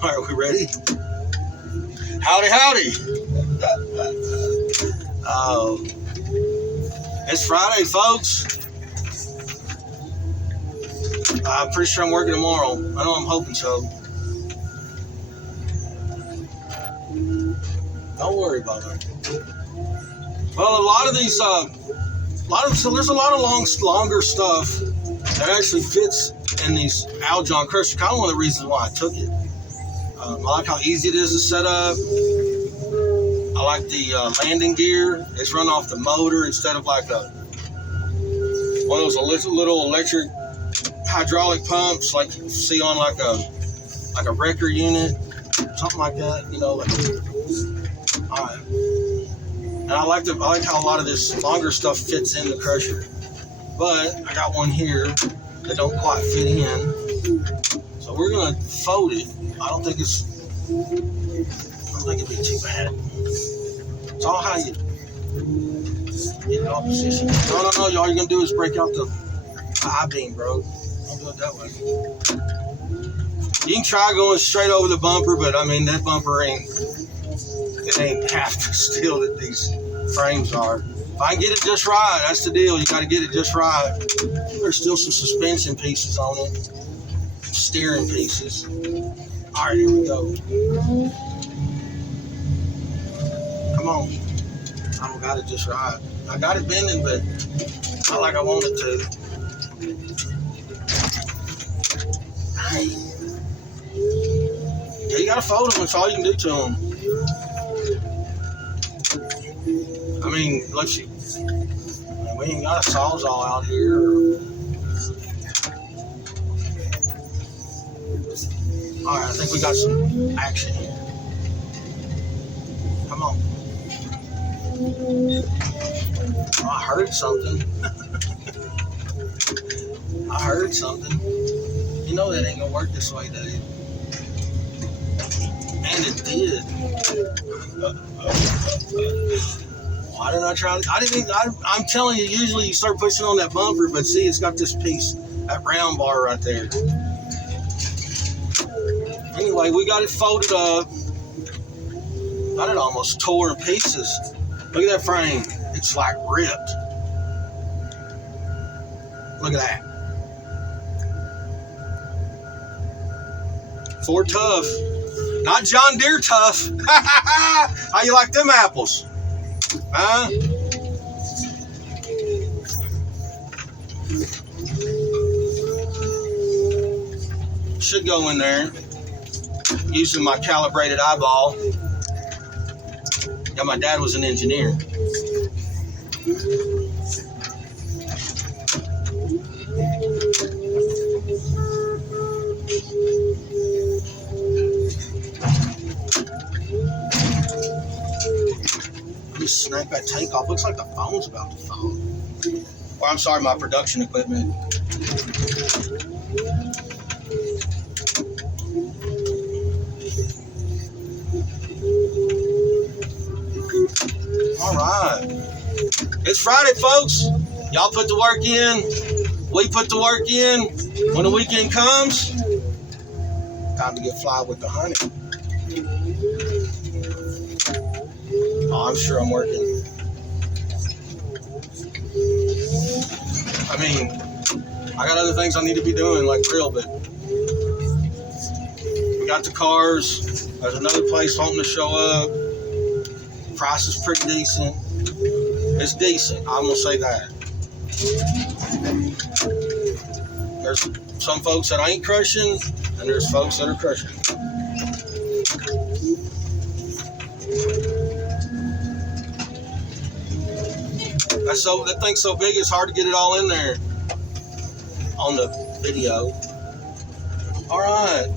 All right, we ready? Howdy, howdy. It's Friday, folks. I'm pretty sure I'm working tomorrow. I know I'm hoping so. Don't worry about it. Well, a lot of these, so there's a lot of longer stuff that actually fits in these Al-Jon crushers. Kind of one of the reasons why I took it. I like how easy it is to set up. I like the landing gear. It's run off the motor instead of like one of those little electric hydraulic pumps like you see on like a wrecker unit, something like that. You know, like. All right. And I like how a lot of this longer stuff fits in the crusher. But I got one here that don't quite fit in. So we're gonna fold it. I don't think it'd be too bad. It's all how you get it all positioned. No, all you're gonna do is break out the I-beam, bro. Don't do it that way. You can try going straight over the bumper, but I mean that bumper ain't half the steel that these frames are. If I can get it just right, that's the deal. You got to get it just right. There's still some suspension pieces on it, steering pieces. All right, here we go. Come on. I don't got it just right. I got it bending, but not like I want it to. Hey. Yeah, you got to fold them. That's all you can do to them. I mean, unless we ain't got a Sawzall out here. All right, I think we got some action here. Come on. Oh, I heard something. I heard something. You know that ain't gonna work this way, Dave. And it did. Why didn't I try? I'm telling you, usually you start pushing on that bumper, but see, it's got this piece, that round bar right there. Anyway, we got it folded up. Got it almost tore in pieces. Look at that frame. It's like ripped. Look at that. Ford tough. Not John Deere tough. How you like them apples? Huh? Should go in there using my calibrated eyeball. Yeah, my dad was an engineer. Snap that tank off. Looks like the phone's about to fall. Or I'm sorry, my production equipment. All right. It's Friday, folks. Y'all put the work in. We put the work in. When the weekend comes, time to get fly with the honey. Oh, I'm sure I'm working. I mean, I got other things I need to be doing, like real, but we got the cars. There's another place wanting to show up. Price is pretty decent. It's decent, I'm gonna say that. There's some folks that ain't crushing, and there's folks that are crushing. That thing's so big it's hard to get it all in there on the video. All right,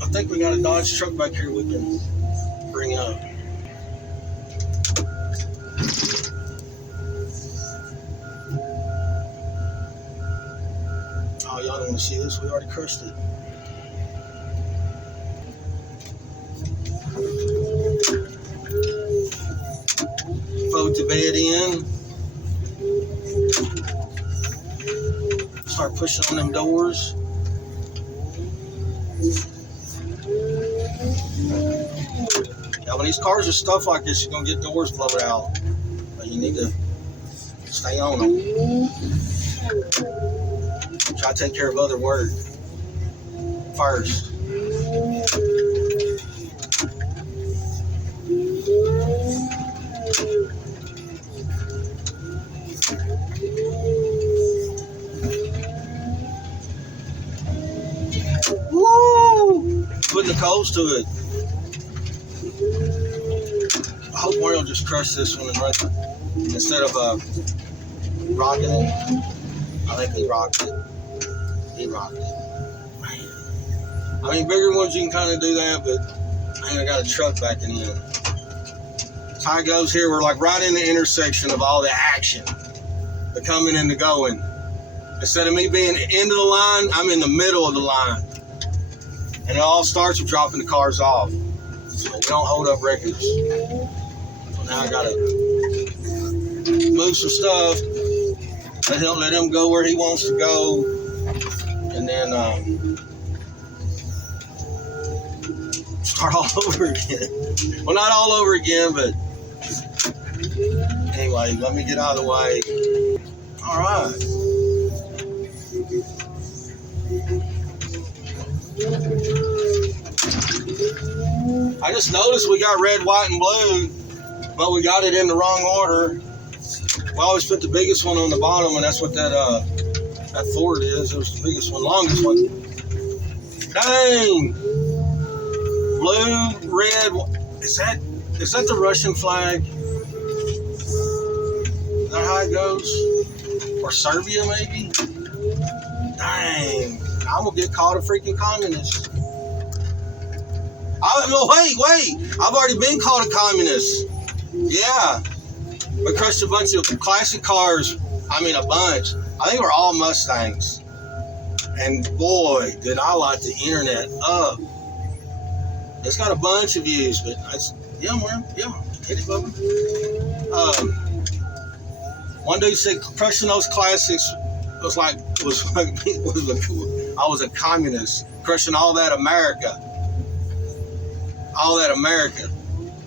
I think we got a Dodge truck back here we can bring up. Oh, y'all don't want to see this? We already crushed it. Fold the bed in. Start pushing on them doors. when these cars are stuff like this, you're gonna get doors blown out. But you need to stay on them. Try to take care of other work first. Woo! Putting the coals to it. I hope Mario just crushed this one and run it instead of rocking it. I think he rocked it. He rocked it. Man. I mean, bigger ones you can kind of do that, but man, I got a truck backing in. That's how it goes here. We're like right in the intersection of all the action, the coming and the going. Instead of me being into the line, I'm in the middle of the line. And it all starts with dropping the cars off. So we don't hold up records. So now I gotta move some stuff. Let him go where he wants to go. And then start all over again. Well, not all over again, but anyway, let me get out of the way. All right. I just noticed we got red, white, and blue, but we got it in the wrong order. We always put the biggest one on the bottom, and that's what that Ford is. It was the biggest one, longest one. Dang! Blue, red. Is that the Russian flag? Is that how it goes? Or Serbia, maybe? Dang! I'm gonna get called a freaking communist. Wait! I've already been called a communist. Yeah. We crushed a bunch of classic cars. I mean, a bunch. I think we're all Mustangs. And boy, did I light the internet up. It's got a bunch of views, but yeah, hit it, Bubba. One dude said crushing those classics was like I was a communist, crushing all that America.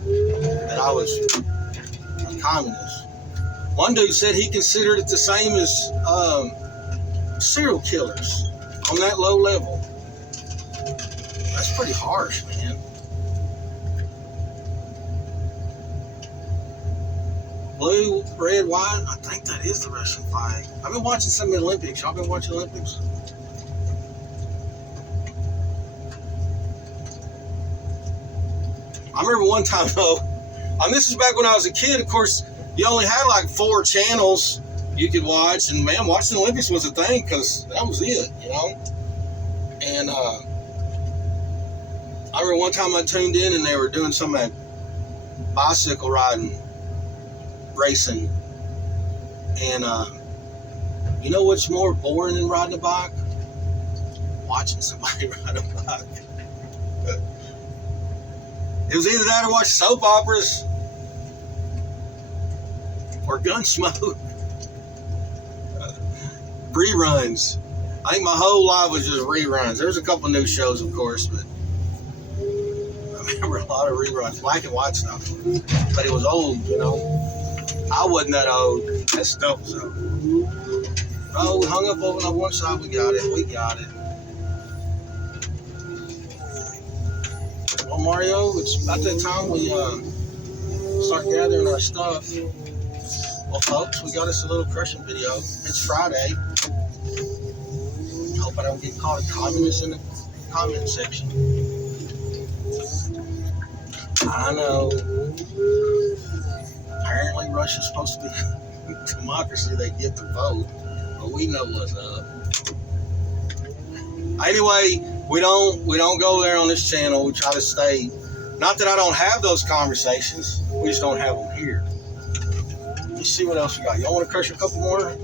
And I was a communist. One dude said he considered it the same as serial killers on that low level. That's pretty harsh, man. Blue, red, white. I think that is the Russian flag. I've been watching some of the Olympics. Y'all been watching the Olympics? I remember one time though, and this is back when I was a kid, of course, you only had like 4 channels you could watch, and man, watching the Olympics was a thing because that was it, you know? And I remember one time I tuned in and they were doing some bicycle riding, racing. And you know what's more boring than riding a bike? Watching somebody ride a bike. It was either that or watch soap operas or Gunsmoke. Reruns. I think my whole life was just reruns. There was a couple new shows, of course, but I remember a lot of reruns, black and white stuff. But it was old, you know. I wasn't that old. That stuff was old. Oh, we hung up over on one side. We got it. Well, Mario, it's about that time we start gathering our stuff. Well, folks, we got us a little crushing video. It's Friday. Hope I don't get called a communist in the comment section. I know. Apparently, Russia's supposed to be democracy. They get the vote, but we know what's up. Anyway, we don't go there on this channel. We try to stay. Not that I don't have those conversations. We just don't have them here. Let's see what else we got. Y'all want to crush a couple more?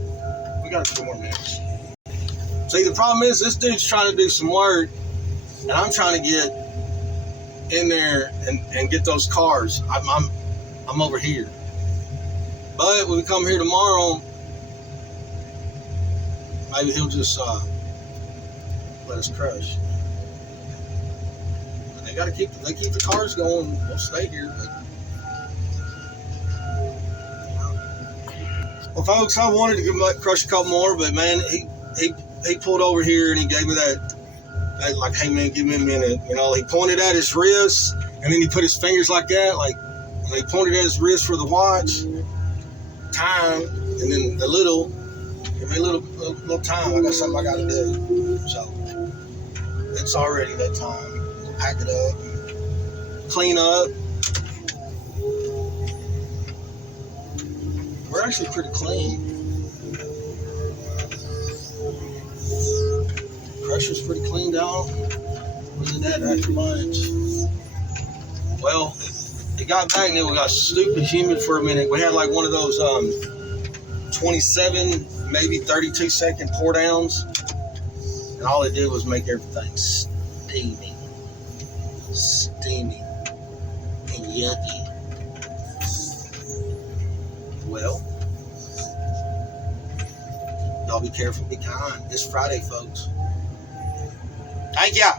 We got a few more minutes. See, the problem is this dude's trying to do some work, and I'm trying to get in there and get those cars. I'm over here. But when we come here tomorrow, maybe he'll just let us crush. They gotta keep the cars going. We'll stay here. But, well, folks, I wanted to crush a couple more, but man, he pulled over here and he gave me that like, hey man, give me a minute. You know, he pointed at his wrist and then he put his fingers like that, like, and he pointed at his wrist for the watch time, and then the little, give me a little time. I got something I gotta do. So it's already that time. We'll pack it up, clean up. We're actually pretty clean. Pressure's pretty cleaned out. Wasn't that after lunch? Well, it got back and it got stupid humid for a minute. We had like one of those 27, maybe 32 second pour downs, and all it did was make everything steamy and yucky. Well, y'all be careful, be kind. It's Friday, folks. Thank ya.